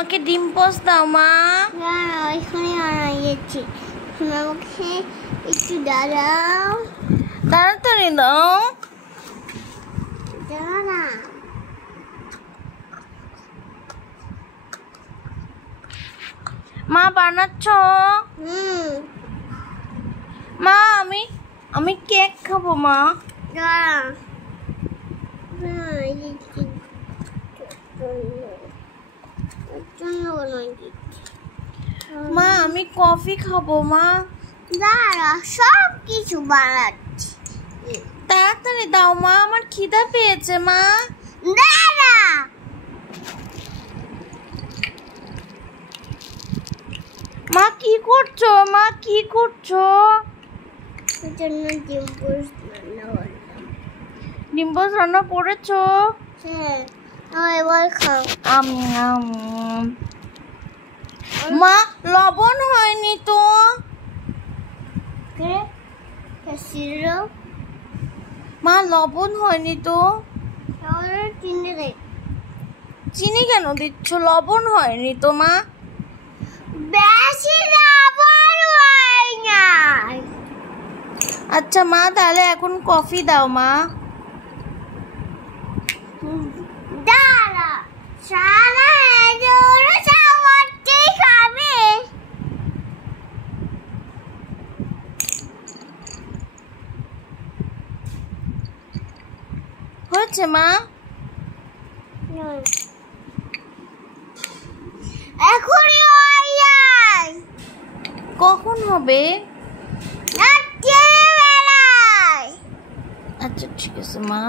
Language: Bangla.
আমাকে ডিম পোস্ট দাও মা। না এখানে আনাইছি, আমাকে একটু দাঁড়াও। তাড়াতাড়ি দাও। দাঁড়া মা বানাচ্ছ? মা আমি কেক খাবো মা। দাঁড়া মা আমি কফি খাবো মা। দাঁড়া সব কিছু বানাচ্ছি, তাড়াতাড়ি দাও মা, আমার খিদা পেয়েছে মা। দাঁড়া মা কি করছো? মা কি করছো? জন্য ডিম পোস্ট রান্না করলাম। ডিম পোস্ট রান্না করেছো? হ্যাঁ এবার খাও। মা লবণ হয়নি তো। মা লবণ হয়নি তো। চিনি কেন দিচ্ছ? লবণ হয়নি তো মা। বেশি লবণ হয় না। আচ্ছা মা তাহলে এখন কফি দাও মা। দাঁড়া সারা খাবে। হয়েছে মা? এখনই হয়ে যায়। কখন হবে? রাত্রিবেলায়। আচ্ছা ঠিক আছে মা।